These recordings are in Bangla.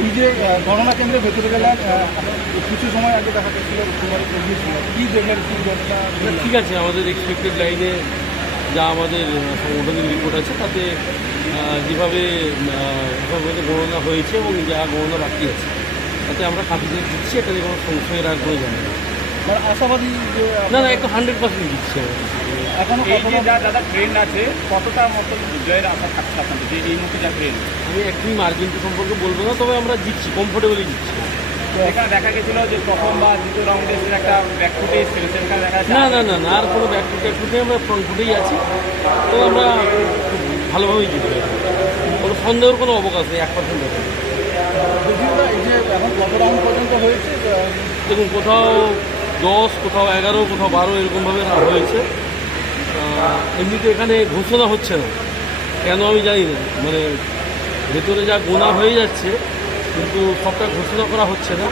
এই যে গণনা কেন্দ্রের ভেতরে গেলেন কিছু সময় আগে দেখা যাচ্ছিল কি ঠিক আছে, আমাদের এক্সপেক্টেড লাইনে যা আমাদের সংগঠনের রিপোর্ট আছে, তাতে যেভাবে যেভাবে গণনা হয়েছে এবং যা গণনা বাকি আছে, তাতে আমরা কাঁপিতে দিচ্ছি এটাতে কোনো সংশয়ের আর কোনো জানা মানে আশাবাদী যে না না একটু হান্ড্রেড পার্সেন্ট দিচ্ছি। এখনও এই যে যা দাদা ট্রেন আছে কতটা মতো জয়ের আশা থাকছে আপনাদের যে এই মুহূর্তে যা ট্রেন আমি একটুই মার্জিনটা সম্পর্কে বলব না তবে আমরা দিচ্ছি কমফোর্টেবলি দিচ্ছি। এখানে দেখা গেছিল যে প্রথম বা দ্বিতীয় রাউন্ডে একটা ব্যাক ফুটে এসেছিল সেখানে দেখা না না না না আর কোনো ব্যাক ফুট ফুটে আমরা ফ্রন্ট ফুটেই আছি। তো আমরা খুব ভালোভাবেই জিতবো কোনো সন্দেহের কোনো অবকাশ নেই এক পার্সেন্ট যদিওটা এই যে এখন কত রাউন্ড পর্যন্ত হয়েছে? দেখুন কোথাও দশ কোথাও এগারো কোথাও বারো এরকমভাবে হয়েছে। এমনিতে এখানে ঘোষণা হচ্ছে না। কেন আমি জানি না। মানে ভেতরে যা গোনা হয়ে যাচ্ছে কিন্তু সবটা ঘোষণা করা হচ্ছে না।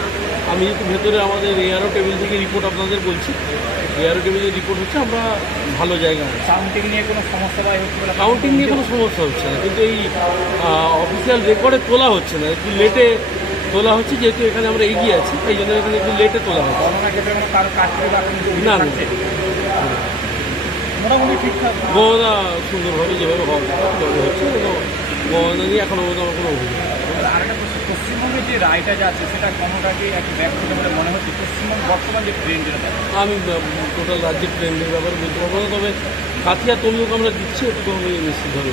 আমি যেহেতু ভেতরে আমাদের এয়ারো টেবিল থেকে রিপোর্ট আপনাদের বলছি। এয়ারো টেবিলের রিপোর্ট হচ্ছে আমরা ভালো জায়গা কাউন্টিং নিয়ে কোনো সমস্যা কাউন্টিং নিয়ে কোনো সমস্যা হচ্ছে না। কিন্তু এই অফিসিয়াল রেকর্ডে তোলা হচ্ছে না। একটু লেটে তোলা হচ্ছে যেহেতু এখানে আমরা এগিয়ে আছি তাই জন্য এখানে একটু লেটে তোলা হচ্ছে। না, না। গহনা সুন্দরভাবে যেভাবে সেভাবে হচ্ছে গহনা নিয়ে এখনও পর্যন্ত আমার কোনো অভিযোগ পশ্চিমবঙ্গের যে রায়টা যাচ্ছে সেটা কোনোটাকে একটা ব্যাক বলে মনে হচ্ছে পশ্চিমবঙ্গ বর্তমান যে ট্রেন আমি টোটাল রাজ্যের ট্রেন্ডের ব্যাপারে বলতে পারব না তবে কাথিয়া তমলুক আমরা দিচ্ছি এটুকু আমি নিশ্চিতভাবে